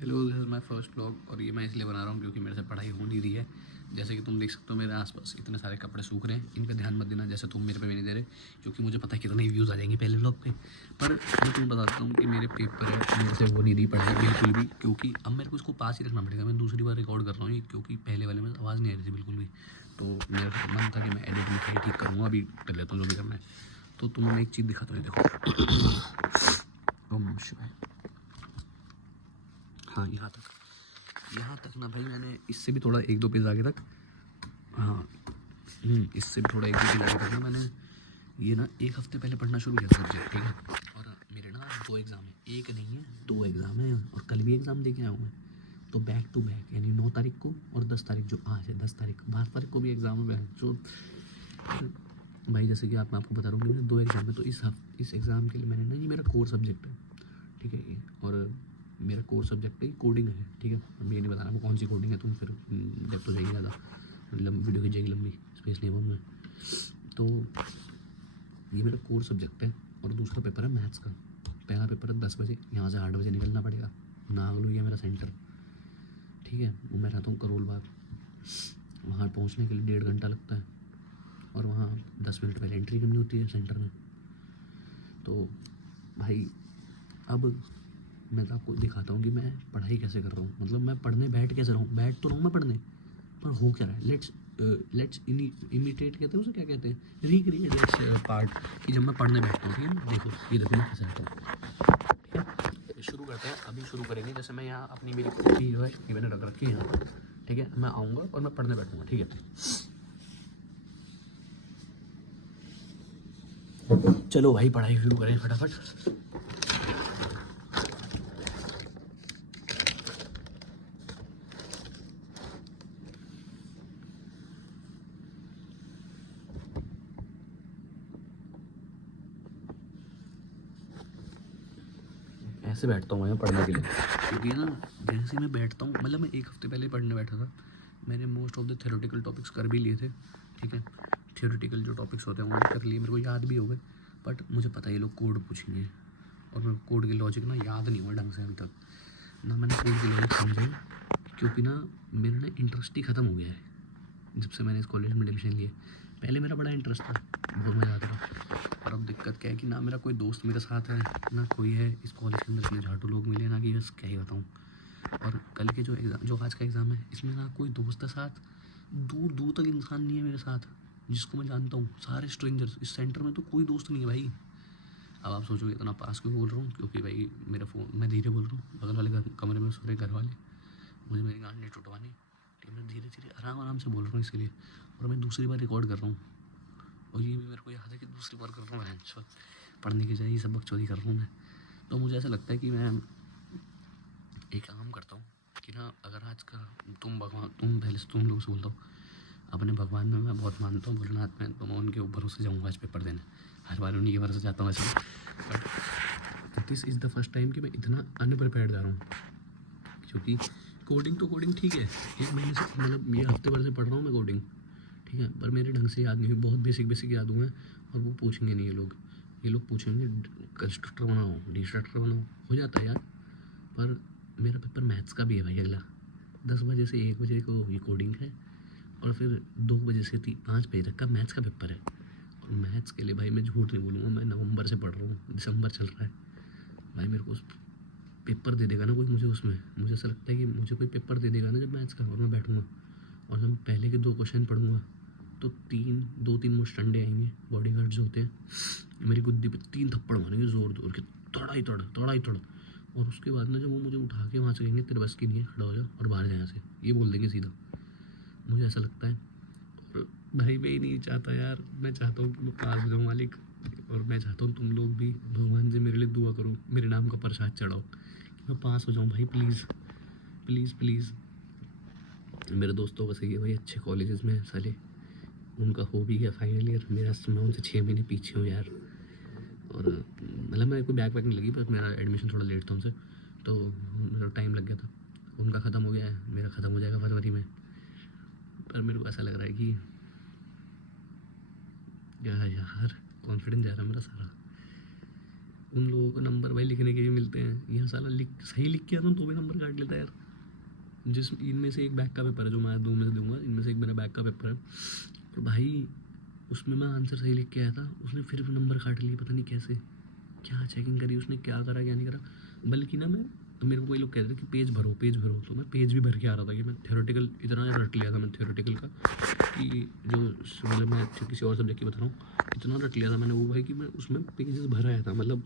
Hello, this is my first vlog और ये मैं इसलिए बना रहा हूँ क्योंकि मेरे से पढ़ाई हो नहीं रही है। जैसे कि तुम देख सकते हो मेरे आसपास इतने सारे कपड़े सूख रहे हैं, इन पे ध्यान मत देना जैसे तुम मेरे पे भी नहीं दे रहे, क्योंकि मुझे पता है कितने व्यूज़ आ जाएंगे पहले व्लॉग पे। पर मैं तुम्हें बताता हूँ कि मेरे पेपर है, मेरे से हो नहीं रही पढ़ाई बिल्कुल भी, क्योंकि अब मेरे को इसको पास ही रखना पड़ेगा। मैं दूसरी बार रिकॉर्ड कर रहा हूँ ये, क्योंकि पहले वाले में आवाज़ नहीं आ रही थी बिल्कुल भी। तो मेरा मन था कि मैं एडिट में ठीक करूँगा, अभी कर लेता हूँ जो भी करना है। तो तुम्हें मैं एक चीज़ दिखाता हूँ, ये देखो। ओम शिवाय। हाँ, यहाँ तक ना भाई, मैंने इससे भी थोड़ा एक दो पेज आगे तक, हाँ, इससे भी थोड़ा एक दो पेज आगे तक ना मैंने ये ना एक हफ्ते पहले पढ़ना शुरू किया था सब्जेक्ट, ठीक है। और मेरे ना 2 एग्ज़ाम है, एक नहीं है 2 एग्ज़ाम है, और कल भी एग्ज़ाम दे के आया हूँ मैं। तो बैक टू बैक, यानी 9 तारीख को और 10 तारीख, जो आज है 10 तारीख, 12 तारीख को भी एग्ज़ाम है। जो भाई जैसे कि मैं आपको बता रहा हूँ कि मेरे 2 एग्ज़ाम है, तो इस एग्ज़ाम के लिए मैंने ना, ये मेरा कोर सब्जेक्ट है, ठीक है ये। और मेरा कोर सब्जेक्ट है कोडिंग है, ठीक है। अब ये नहीं बता रहा मैं कौन सी कोडिंग है, तुम फिर जब तो जाएगी ज़्यादा, वीडियो की जाएगी लंबी, स्पेस नहीं मैं। तो ये मेरा कोर सब्जेक्ट है और दूसरा पेपर है मैथ्स का। पहला पेपर है 10 बजे, यहाँ से 8 बजे निकलना पड़ेगा। नागलू है मेरा सेंटर, ठीक है। वो मैं रहता हूँ करोल बाग, वहाँ पहुँचने के लिए 1.5 घंटा लगता है, और वहाँ 10 मिनट पहले एंट्री करनी होती है सेंटर में। तो भाई अब मैं तो आपको दिखाता हूँ कि मैं पढ़ाई कैसे कर रहा हूँ, मतलब मैं पढ़ने बैठ कैसे रहा हूँ। बैठ तो रहा हूँ मैं पढ़ने, पर हो क्या रहा है। लेट्स इमिटेट कहते हैं उसे, क्या कहते हैं, रिक्रिएट दैट्स पार्ट, कि जब मैं पढ़ने बैठता हूँ, ठीक है। देखो ये देखो मैं कैसे रहता हूँ, ठीक है। शुरू करते हैं, अभी शुरू करेंगे। जैसे मैं यहाँ अपनी मेरी कॉपी जो है ये मैंने रख रखी है यहाँ पर, ठीक है। मैं आऊँगा और मैं पढ़ने बैठूँगा, ठीक है। चलो भाई पढ़ाई शुरू करें फटाफट। ऐसे बैठता हूँ मैं पढ़ने के लिए, क्योंकि ना जैसे मैं बैठता हूँ, मतलब मैं एक हफ्ते पहले पढ़ने बैठा था, मैंने most of the theoretical topics कर भी लिए थे, ठीक है। थ्योरेटिकल जो टॉपिक्स होते हैं वो भी कर लिए, मेरे को याद भी हो गए। बट मुझे पता है ये लोग कोड पूछेंगे, और मेरे को कोड की लॉजिक ना याद नहीं हुआ ढंग से अभी तक ना, मैंने कोड की लॉजिक समझी, क्योंकि ना मेरा ना इंटरेस्ट ही ख़त्म हो गया है जब से मैंने इस कॉलेज में एडमिशन लिए। पहले मेरा बड़ा इंटरेस्ट था, बहुत मज़ा आता था। पर अब दिक्कत क्या है कि ना मेरा कोई दोस्त मेरे साथ है, ना कोई है इस कॉलेज के अंदर, इतने झाटू लोग मिले ना कि बस क्या ही बताऊँ। और कल के जो आज का एग्ज़ाम है, इसमें ना कोई दोस्त है साथ, दूर दूर तक इंसान नहीं है मेरे साथ जिसको मैं जानता हूँ, सारे स्ट्रेंजर्स। इस सेंटर में तो कोई दोस्त नहीं है भाई। अब आप सोचोगे इतना पास क्यों बोल रहा हूँ, क्योंकि भाई मेरा फ़ोन, मैं धीरे बोल रहा हूँ, बगल वाले कमरे में सो रहे घर वाले, मुझे मेरी गांड नहीं टुटवानी, लेकिन मैं धीरे धीरे आराम आराम से बोल रहा हूँ इसलिए। और मैं दूसरी बार रिकॉर्ड कर रहा हूँ, और ये भी मेरे को याद है कि दूसरी बार कर रहा हूँ, अच्छा पढ़ने की जाए ये सब बकचोदी कर रहा हूँ मैं। तो मुझे ऐसा लगता है कि मैं एक काम करता हूँ कि ना, अगर आज का तुम पहले से तुम लोगों से बोलता हूँ, अपने भगवान में मैं बहुत मानता हूँ, भोलेनाथ में, तो मैं उनके भरोसे जाऊँगा आज पेपर देने। हर बार उन्हीं के भरोसे जाता हूँ ऐसे। But this is the first time कि मैं इतना अनप्रिपेयर्ड जा रहा हूँ, क्योंकि कोडिंग ठीक है, 1 महीने से, मतलब ये हफ्ते भर से पढ़ रहा हूँ मैं कोडिंग, ठीक है। पर मेरे ढंग से याद नहीं हुई, बहुत बेसिक याद हुए हैं। और वो पूछेंगे नहीं ये लोग पूछेंगे कंस्ट्रक्टर बनाओ, डिस्ट्रक्टर बनाओ, हो जाता है यार। पर मेरा पेपर मैथ्स का भी है भाई अगला, 10 बजे से 1 बजे को ये कोडिंग है, और फिर 2 बजे से 5 बजे तक का मैथ्स का पेपर है। और मैथ्स के लिए भाई मैं झूठ नहीं बोलूँगा, मैं नवंबर से पढ़ रहा हूँ, दिसंबर चल रहा है भाई। मेरे को पेपर दे देगा ना कोई मुझे, उसमें मुझे ऐसा लगता है कि मुझे कोई पेपर दे देगा ना जब मैथ्स का, और मैं बैठूँगा और जब पहले के 2 क्वेश्चन पढ़ूँगा, तो 2-3 मुझ डंडे आएंगे, बॉडी गार्ड जो होते हैं, मेरी गुद्दी पे 3 थप्पड़ मारेंगे ज़ोर ज़ोर के, तड़ा ही तड़। और उसके बाद ना जब वो मुझे उठा के वहाँ से कहेंगे तेरे बस की नहीं है, खड़ा हो जा और बाहर जा यहाँ से, ये बोल देंगे सीधा, मुझे ऐसा लगता है। और भाई मैं ही नहीं चाहता यार, मैं चाहता हूँ कि मैं पास हो जाऊँ मालिक, और मैं चाहता हूँ तुम लोग भी भगवान से मेरे लिए दुआ करो, मेरे नाम का प्रसाद चढ़ाओ कि मैं पास हो जाऊँ भाई, प्लीज़ प्लीज़ प्लीज़। मेरे दोस्तों का सही है भाई, अच्छे कॉलेजेस में साले, उनका हो भी गया फाइनल ईयर, मेरा मैं उनसे 6 महीने पीछे हूँ यार। और मतलब मेरे को बैक नहीं लगी, बस मेरा एडमिशन थोड़ा लेट था उनसे, तो मेरा टाइम लग गया था। उनका ख़त्म हो गया है, मेरा ख़त्म हो जाएगा फरवरी में। पर मेरे को ऐसा लग रहा है कि यार कॉन्फिडेंस जा रहा है मेरा सारा। उन लोगों को नंबर भाई लिखने के भी मिलते हैं, यह साला सही लिख के आता हूँ तो भी नंबर काट लेता है यार। जिस इनमें से एक बैक का पेपर है जो मैं 2 में से दूंगा, इनमें से एक मेरा बैक का पेपर है, और भाई उसमें मैं आंसर सही लिख के आया था, उसने फिर भी नंबर काट लिए, पता नहीं कैसे, क्या चेकिंग करी उसने, क्या करा क्या नहीं करा। बल्कि ना मैं, मेरे को कोई लोग कह रहे थे कि पेज भरो पेज भरो, तो मैं पेज भी भर के आ रहा था कि मैं थ्योरेटिकल इतना रट लिया था मैं थ्योरेटिकल का, कि जो मतलब मैं किसी और सब्जेक्ट की बता रहा हूँ, इतना रट लिया था मैंने वो भाई कि मैं उसमें पेजेस भर आया था। मतलब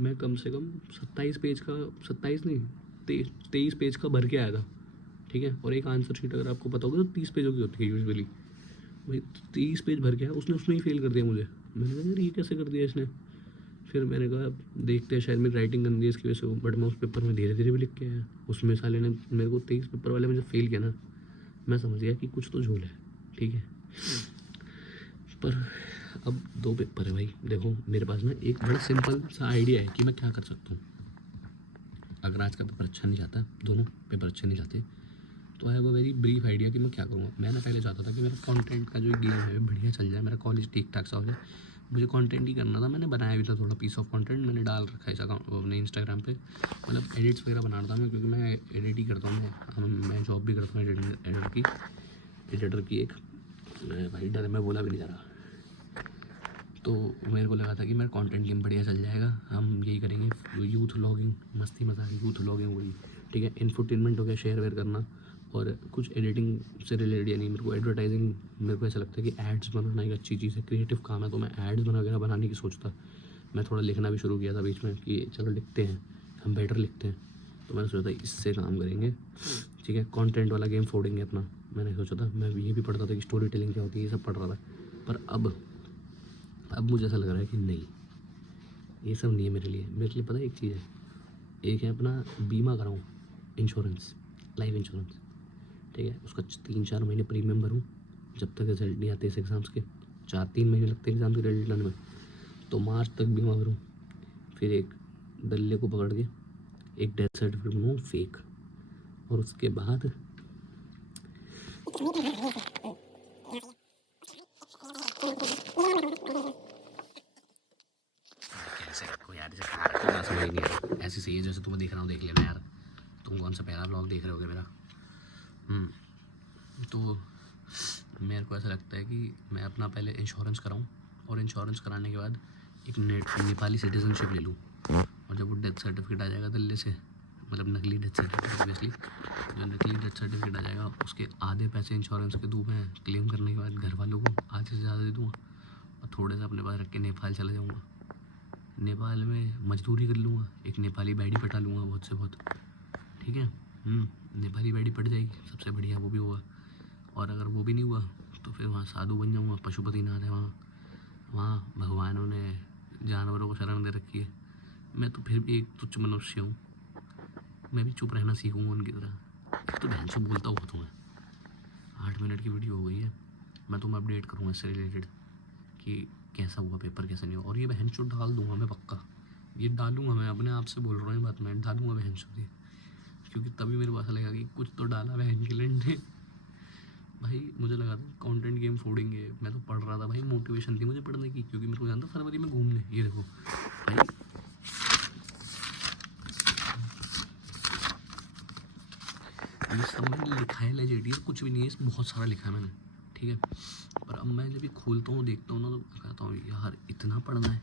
मैं कम से कम 27 पेज का, 27 नहीं 23 पेज का भर के आया था, ठीक है। और एक आंसर शीट अगर आपको पता होगा तो 30 पेजों की होती है यूजुअली, भाई 30 पेज भर के आया, उसने ही फेल कर दिया मुझे। मैंने कहा यार ये कैसे कर दिया इसने। फिर मैंने कहा देखते हैं, शायद मेरी राइटिंग गंदी है इसकी वजह से, बट मैं उस पेपर में धीरे धीरे भी लिख के आया। उसमें साले ने मेरे को 23 पेपर वाले में जब फेल किया ना, मैं समझ गया कि कुछ तो झोल है, ठीक है। पर अब 2 पेपर है भाई, देखो मेरे पास ना एक बड़ा सिंपल सा आइडिया है कि मैं क्या कर सकता हूँ। अगर आज का पेपर अच्छा नहीं जाता, दोनों पेपर अच्छे नहीं जाते, तो I have a very brief idea कि मैं क्या करूँगा। मैं ना पहले चाहता था कि मेरा कंटेंट का जो गेम है बढ़िया चल जाए, मेरा कॉलेज ठीक ठाक सा हो जाए, मुझे कंटेंट ही करना था। मैंने बनाया भी था थोड़ा पीस ऑफ कंटेंट, मैंने डाल रखा है इस अकाउंट अपने इंस्टाग्राम पे, मतलब एडिट्स वगैरह बना रहा था मैं, क्योंकि मैं एडिट ही करता हूँ, मैं जॉब भी करता हूँ एडिटर की एक, भाई डर में बोला भी नहीं जा रहा। तो मेरे को लगा था कि मेरा कंटेंट गेम बढ़िया चल जाएगा, हम यही करेंगे यूथ व्लॉगिंग, मस्ती मजाक यूथ व्लॉगिंग वही, ठीक है। इन्फोटेनमेंट हो गया, शेयर वेयर करना, और कुछ एडिटिंग से रिलेटेड, यानी मेरे को एडवर्टाइजिंग, मेरे को ऐसा लगता है कि एड्स बनाना एक अच्छी चीज़ है, क्रिएटिव काम है, तो मैं एड्स वगैरह बनाने की सोचता। मैं थोड़ा लिखना भी शुरू किया था बीच में कि चलो लिखते हैं, हम बेटर लिखते हैं, तो मैंने सोचा था इससे काम करेंगे, ठीक है। कंटेंट वाला गेम फोड़ेंगे अपना। मैंने सोचा था, मैं ये भी पढ़ता था कि स्टोरी टेलिंग क्या होती है, ये सब पढ़ रहा था। पर अब मुझे ऐसा लग रहा है कि नहीं, ये सब नहीं है मेरे लिए पता है एक चीज़ है, एक है अपना बीमा कराऊँ, इंश्योरेंस, लाइफ इंश्योरेंस, ठीक है। उसका 3-4 महीने प्रीमियम भरूँ, जब तक रिजल्ट नहीं आते इस एग्ज़ाम्स के, 4-3 महीने लगते हैं एग्ज़ाम के रिजल्ट आने में, तो मार्च तक बीमा भरूँ। फिर एक दल्ले को पकड़ के एक डेथ सर्टिफिकेट बनवाऊँ फेक, और उसके बाद कैसे कोई यार समझ ही नहीं है, ऐसी सही है जैसे तुम्हें देख रहा हूँ, देख लेना यार, तुम कौन सा पहला ब्लॉग देख रहे होगे मेरा। तो मेरे को ऐसा लगता है कि मैं अपना पहले इंश्योरेंस कराऊं, और इंश्योरेंस कराने के बाद एक नेपाली सिटीजनशिप ले लूँ, और जब वो डेथ सर्टिफिकेट आ जाएगा दिल्ली से, मतलब नकली डेथ सर्टिफिकेट ऑब्वियसली, जो नकली डेथ सर्टिफिकेट आ जाएगा उसके आधे पैसे इंश्योरेंस के दूँ मैं क्लेम करने के बाद घर वालों को, आधे से ज़्यादा दे दूँगा, और थोड़े से अपने पास रख के नेपाल चला जाऊँगा। नेपाल में मजदूरी कर लूँगा, एक नेपाली बैडी पटा लूँगा बहुत से बहुत, ठीक है। नेपाली बैडी पट जाएगी, सबसे बढ़िया वो भी हुआ। और अगर वो भी नहीं हुआ तो फिर वहाँ साधु बन जाऊँगा, पशुपतिनाथ है वहाँ, वहाँ भगवानों ने जानवरों को शरण दे रखी है। मैं तो फिर भी एक तुच्छ मनुष्य हूँ, मैं भी चुप रहना सीखूँगा उनकी तरह। तो बहन से बोलता हुआ तो मैं 8 मिनट की वीडियो हो गई है, मैं तुम्हें अपडेट करूँगा इससे रिलेटेड कि कैसा हुआ पेपर, कैसा नहीं हुआ। और ये बहन चो डाल दूँगा मैं पक्का, ये डालूँगा मैं, अपने आप से बोल रहा हूँ ये बात, मैं डालूँगा बहन चो ये, क्योंकि तभी मेरे को ऐसा लगेगा कि कुछ तो डाला बहन के लंडे। भाई मुझे लगा था कंटेंट गेम फोड़ेंगे, मैं तो पढ़ रहा था भाई, मोटिवेशन थी मुझे पढ़ने की, क्योंकि मेरे को जानता फरवरी में घूमने, ये देखो भाई ये सब मैंने लिखा है लेजेंड, ये कुछ भी नहीं है, इस बहुत सारा लिखा है मैंने, ठीक है। पर अब मैं जब भी खोलता हूँ देखता हूँ ना, तो कहता हूँ यार इतना पढ़ना है,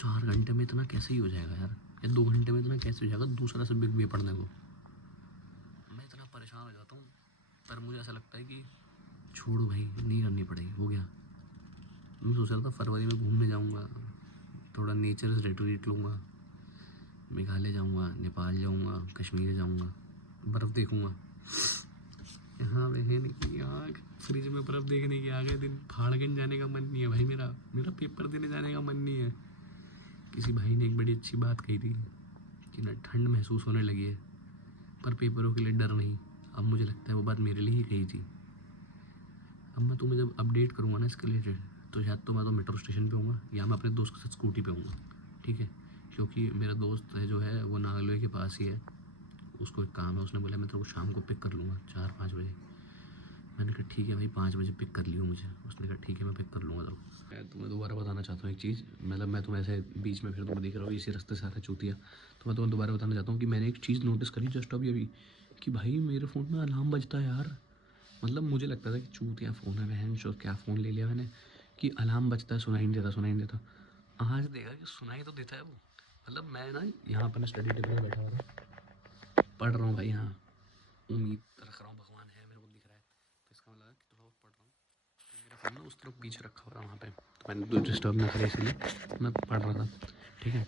4 घंटे में इतना कैसे ही हो जाएगा यार, या 2 घंटे में इतना कैसे हो जाएगा दूसरा सब्जेक्ट भी पढ़ने को। मैं इतना परेशान हो जाता हूँ, पर मुझे ऐसा लगता है कि छोड़ो भाई, नहीं करनी पड़ेगी, हो गया। मैं सोच रहा था फरवरी में घूमने जाऊँगा, थोड़ा नेचर रिट्रीट लूँगा, मेघालय जाऊँगा, नेपाल जाऊँगा, कश्मीर जाऊँगा, बर्फ़ देखूँगा। यहाँ बहन की आँख, फ्रिज में बर्फ़ देखने की आ गए दिन, फाड़गंज जाने का मन नहीं है भाई, मेरा मेरा पेपर देने जाने का मन नहीं है। किसी भाई ने एक बड़ी अच्छी बात कही थी कि ना ठंड महसूस होने लगी है, पर पेपरों के लिए डर नहीं। अब मुझे लगता है वो बात मेरे लिए ही कही थी। अब मैं तुम्हें जब अपडेट करूँगा ना इसके रिलेटेड, तो शायद तो मैं तो मेट्रो स्टेशन पे हूँगा, या मैं अपने दोस्त के साथ स्कूटी पे हूँगा, ठीक है। क्योंकि मेरा दोस्त है जो है वो नागलोई के पास ही है, उसको एक काम है, उसने बोला मैं तेरे को शाम को पिक कर लूँगा 4-5 बजे। मैंने कहा ठीक है भाई 5 बजे पिक कर लियो मुझे। उसने कहा ठीक है मैं पिक कर लूँगा। तो मैं तुम्हें दोबारा बताना चाहता हूँ एक चीज़, मतलब मैं तुम्हें ऐसे बीच में फिर तुम देख रहा हो इसी रास्ते से आ रहा चूतिया, तो मैं तुम्हें दोबारा बताना चाहता हूँ कि मैंने एक चीज़ नोटिस करी जस्ट अभी कि भाई मेरे फ़ोन में अलार्म बजता है यार। मतलब मुझे लगता था कि चूतिया फ़ोन है, बहन चो क्या फ़ोन ले लिया मैंने कि अलार्म बजता है, सुनाई नहीं देता। आज देखा कि सुनाई तो देता है वो। मतलब मैं ना यहाँ पर स्टडी टेबल में बैठा हुआ था, पढ़ रहा हूँ भाई, हाँ उम्मीद रख रहा हूँ भगवान है मेरे को दिख रहा है, तो इसका मतलब कि थोड़ा बहुत पढ़ रहा हूँ। तो मेरा फ़ोन ना उस तरफ पीछे रखा हुआ था वहाँ पे, तो मैंने डिस्टर्ब ना करे इसलिए मैं पढ़ रहा था, ठीक है।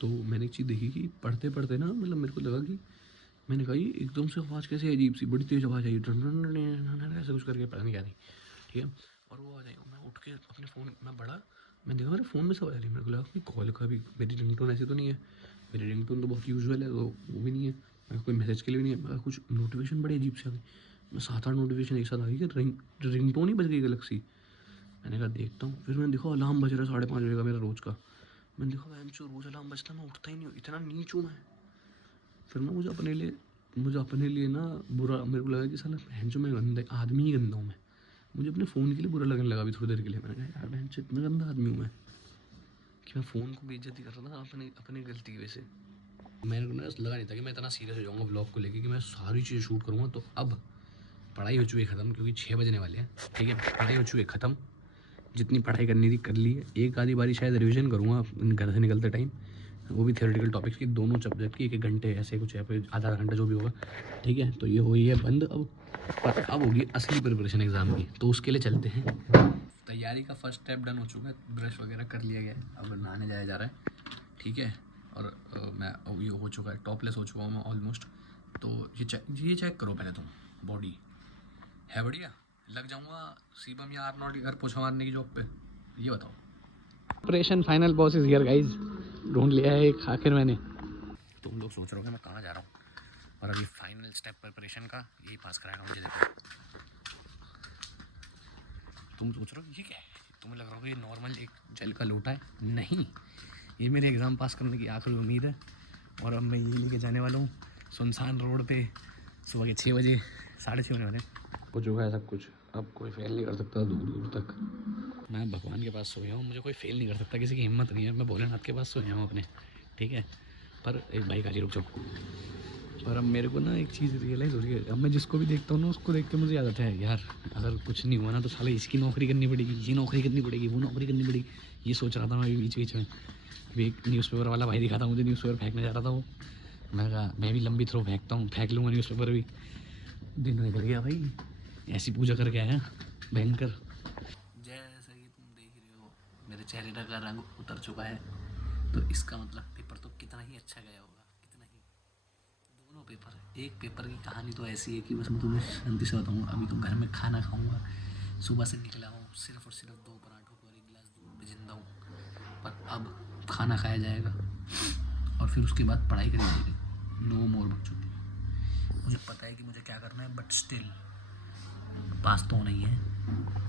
तो मैंने एक चीज़ देखी कि पढ़ते पढ़ते ना मतलब मेरे को लगा कि मैंने कहा ये एकदम से आवाज़ कैसे अजीब सी, बड़ी तेज़ आवाज़ आई, ऐसे कुछ करके पता नहीं क्या थी, ठीक है। और वो आवाज़ आई, मैं उठ के अपने फ़ोन में बढ़ा, मैं देखा मेरे फ़ोन में से आवाज़ आ रही, मेरे को लगा कि कॉल का भी, मेरी रिंगटोन ऐसी तो नहीं है, मेरी रिंगटोन तो बहुत यूजुअल है, तो वो भी नहीं है, मैं कोई मैसेज के लिए भी नहीं है, कुछ नोटिफिकेशन बड़ी अजीब से आ गई। मैं 7-8 नोटिफिकेशन एक साथ आ गई कि रिंगटोन ही बज गई अलग सी। मैंने कहा देखता हूँ, फिर मैंने देखा अलार्म बज रहा है 5:30 बजे का मेरा रोज़ का। मैंने देखा बहन चो रोज़ अलार्म बजता, मैं उठता ही नहीं हूँ, इतना नीच हूँ मैं। फिर ना मुझे अपने लिए ना बुरा, मेरे को लगा कि साला बहन चो मैं गंदा आदमी ही गंदा हूँ मैं। मुझे अपने फ़ोन के लिए बुरा लगने लगा अभी थोड़ी देर के लिए। मैंने कहा यार बहन चो इतना गंदा आदमी हूँ मैं कि मैं फ़ोन को बेइज्जती कर रहा था अपनी गलती की वजह से। मेरे को ना लगा नहीं था कि मैं इतना सीरियस हो जाऊँगा ब्लॉग को लेके कि मैं सारी चीज़ें शूट करूँगा। तो अब पढ़ाई हो चुकी है ख़त्म, क्योंकि 6 बजने वाले हैं, ठीक है। पढ़ाई हो चुकी है ख़त्म, जितनी पढ़ाई करनी थी कर ली है। एक आधी बारी शायद रिवीजन करूँगा घर से निकलते टाइम, वो भी थियोरेटिकल टॉपिक्स की, दोनों सब्जेक्ट की 1-1 घंटे ऐसे कुछ, या फिर आधा घंटा जो भी होगा, ठीक है। तो ये हुई है बंद अब, पर अब होगी असली प्रिपरेशन एग्ज़ाम की, तो उसके लिए चलते हैं। तैयारी का फर्स्ट स्टेप डन हो चुका है, ब्रश वगैरह कर लिया गया है, अब नहाने जाया जा रहा है, ठीक है। और मैं ये हो चुका है, टॉपलेस हो चुका हूँ मैं ऑलमोस्ट। तो ये चेक करो पहले तुम, बॉडी है बढ़िया, लग जाऊँगा सीबम या आर्नोल्ड घर पोछा मारने की जॉब पे, ये बताओ। Operation final boss is here guys, ढूंढ लिया है एक आखिर मैंने। तुम लोग सोच रहे हो कि मैं कहाँ जा रहा हूँ, पर अभी फाइनल स्टेप प्रिपरेशन का यही पास कराएगा मुझे। देखो तुम सोच रहे हो ये क्या है, तुम्हें लग रहा होगा ये नॉर्मल एक जल का लोटा है, नहीं, ये मेरे एग्ज़ाम पास करने की आखिरी उम्मीद है। और अब मैं ये लेके जाने वाला हूँ सुनसान रोड पे सुबह के 6 बजे, 6:30 होने वाले हो चुका है सब कुछ। अब कोई फेल नहीं कर सकता दूर दूर तक, मैं भगवान के पास सोया हूँ, मुझे कोई फेल नहीं कर सकता, किसी की हिम्मत नहीं है, मैं भोलेनाथ के पास सोया हूँ अपने, ठीक है। पर एक भाई काजी रुक जाओ, पर अब मेरे को ना एक चीज़ रियलाइज़ हो रही है, अब मैं जिसको भी देखता हूँ ना उसको देख के मुझे याद आता है यार, अगर कुछ नहीं हुआ ना तो साले इसकी नौकरी करनी पड़ेगी, ये नौकरी करनी पड़ेगी, वो नौकरी करनी पड़ेगी। ये सोच रहा था मैं बीच में। अभी एक न्यूज़पेपर वाला भाई दिखा था मुझे, न्यूज़पेपर फेंकने जा रहा था वो, मैं कहा मैं भी लंबी थ्रो फेंकता हूँ, फेंक लूँगा न्यूज़पेपर भी। दिन निकल गया भाई, ऐसी पूजा करके आया भयंकर। जैसा कि तुम देख रहे हो मेरे चेहरे का रंग उतर चुका है, तो इसका मतलब पेपर तो कितना ही अच्छा गया होगा, कितना ही। दोनों पेपर, एक पेपर की कहानी तो ऐसी है कि बस मैं तुम्हें शांति से बताऊँ, अभी तो घर में खाना खाऊंगा, सुबह से निकला हूँ सिर्फ और सिर्फ 2 पराठों पर 1 गिलास दूध पे जिंदा हूँ। पर अब खाना खाया जाएगा और फिर उसके बाद पढ़ाई करी जाएगी, नो मोर बकचोदी। मुझे पता है कि मुझे क्या करना है, बट स्टिल पास तो होना ही है।